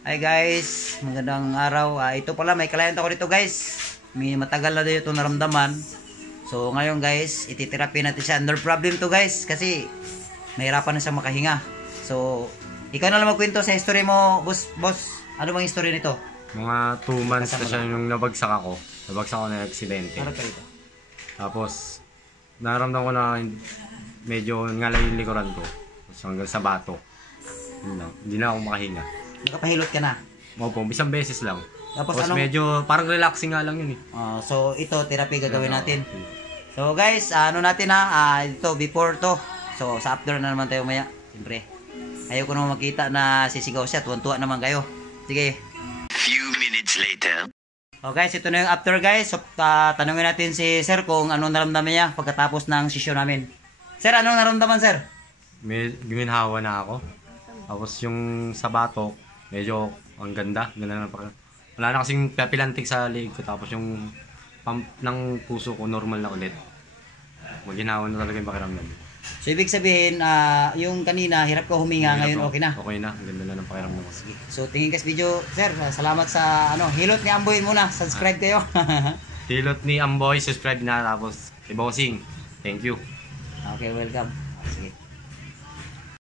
Hi guys, magandang araw. Ito pala, may client ako dito guys. May matagal na dito naramdaman. So ngayon guys, ititherapy natin siya. Under problem to guys, kasi mahirapan na siya makahinga. So, ikaw na lang magkwento sa history mo, boss. Ano bang history nito? Mga 2 months na siya yung nabagsak ako. Nabagsak ako na aksidente. Harap ka dito. Tapos, naramdaman ko na medyo ngalay yung likuran ko. Tapos hanggang sa bato. Hindi na ako makahinga. Nakapahilot ka na. Opo, isang beses lang. Tapos medyo parang relaxing nga lang yun eh. So ito, therapy gagawin natin. So guys, ano natin ito before to. So sa after na naman tayo maya. Siyempre, ayaw ko naman makita na sisigaw siya. Tuwan-tuwa naman kayo. Sige. Few minutes later. So guys, ito na yung after guys. So tanungin natin si sir kung anong naramdaman niya pagkatapos ng session namin. Sir, anong naramdaman sir? May guminhawa na ako. Tapos yung sa batok, medyo ang ganda. Wala na kasing papilantik sa leg ko. Tapos yung pump ng puso ko normal na ulit. Maginawa na talaga yung pakiramdam. So ibig sabihin, yung kanina hirap ka huminga, ngayon okay na? Okay na, ang ganda na ng pakiramdam ko. So tingin ka sa video, sir, salamat sa hilot ni Amboy muna. Subscribe kayo. Hilot ni Amboy, subscribe na. Tapos, si Bossing, thank you. Okay, welcome. Sige.